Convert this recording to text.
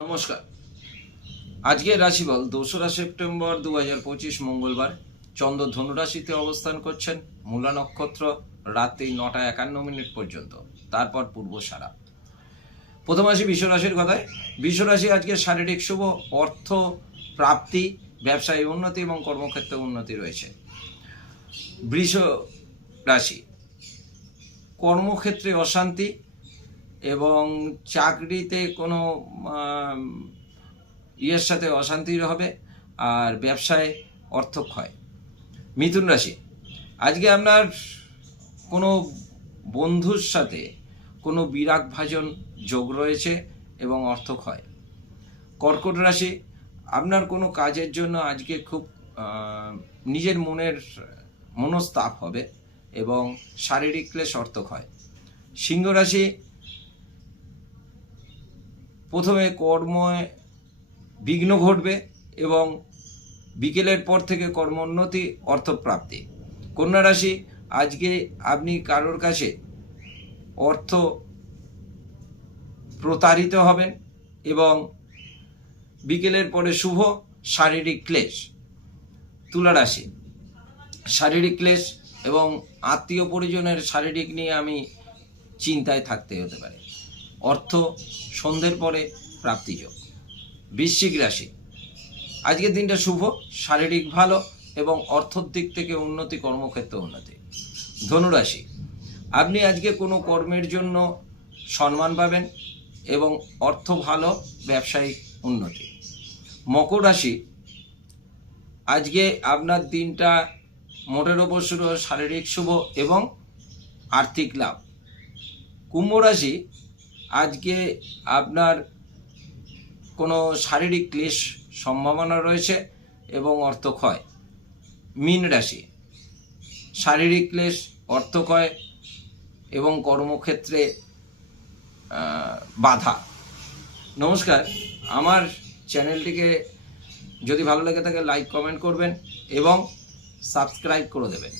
নমস্কার। আজকের রাশিফল 2রা সেপ্টেম্বর 2025 মঙ্গলবার। চন্দ্র ধনু রাশিতে অবস্থান করছেন, মূলা নক্ষত্র রাত্রি 9টা 51 পর্যন্ত, তারপর পূর্বসারা। প্রথম আসি বৃষ রাশির কথায়। বৃষ রাশি আজকে শারীরিক শুভ, অর্থ প্রাপ্তি, ব্যবসায় উন্নতি এবং কর্মক্ষেত্রে উন্নতি রয়েছে। বৃষ রাশি কর্মক্ষেত্রে অশান্তি এবং চাকরিতে কোনো ইয়ের সাথে অশান্তি হবে, আর ব্যবসায় অর্থক্ষয়। মিথুন রাশি আজকে আপনার কোনো বন্ধুর সাথে কোনো বিরাগ ভাজন যোগ রয়েছে এবং অর্থক্ষয়। কর্কট রাশি আপনার কোনো কাজের জন্য আজকে খুব নিজের মনস্তাপ হবে এবং শারীরিক ক্লেশ, অর্থক্ষয়। সিংহ রাশি প্রথমে কর্মে বিঘ্ন ঘটবে এবং বিকেলের পর থেকে কর্মোন্নতি, অর্থপ্রাপ্তি। কন্যা রাশি আজকে আপনি কারোর কাছে অর্থ প্রতারিত হবেন এবং বিকেলের পরে শুভ, শারীরিক ক্লেশ। তুলা রাশি শারীরিক ক্লেশ এবং আত্মীয় পরিজনের শারীরিক নিয়ে আমি চিন্তায় থাকতে হতে পারে। অর্থ সন্ধ্যের পরে প্রাপ্তিযোগ। বৃশ্চিক রাশি আজকের দিনটা শুভ, শারীরিক ভালো এবং অর্থর দিক থেকে উন্নতি, কর্মক্ষেত্রে উন্নতি। ধনুরাশি আপনি আজকে কোনো কর্মের জন্য সম্মান পাবেন এবং অর্থ ভালো, ব্যবসায়িক উন্নতি। মকর রাশি আজকে আপনার দিনটা মোটের ওপর শুরু, শারীরিক শুভ এবং আর্থিক লাভ। কুম্ভ রাশি আজকে আপনার কোনো শারীরিক ক্লেশ সম্ভাবনা রয়েছে এবং অর্থক্ষয়। মীন রাশি শারীরিক ক্লেশ, অর্থক্ষয় এবং কর্মক্ষেত্রে বাধা। নমস্কার। আমার চ্যানেলটিকে যদি ভালো লেগে থাকে লাইক, কমেন্ট করবেন এবং সাবস্ক্রাইব করে দেবেন।